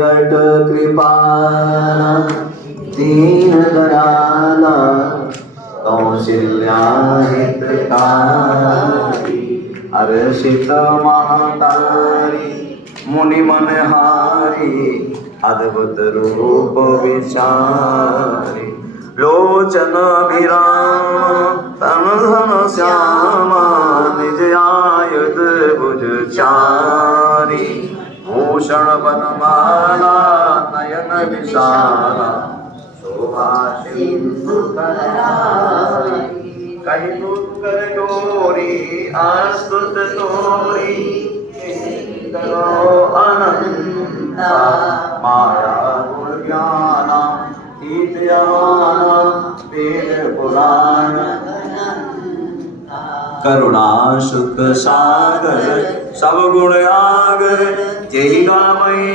विकट कृपाला दीन दयाला कौशल्या हितकारी हर्षित महतारी मुनि मनहारी अद्भुत रूप विचारी लोचन अभिराम तन धन श्यामा निज आयुध भुज चारी भूषण बनमाला नयन विशाला शोभा सिंधु कहीं कर जोरी आस्तुत तोरी करो अनंता माया गुण ज्ञाना ईतयाना वेद पुराण करुणा सुख सागर सब गुण आगर जय गामय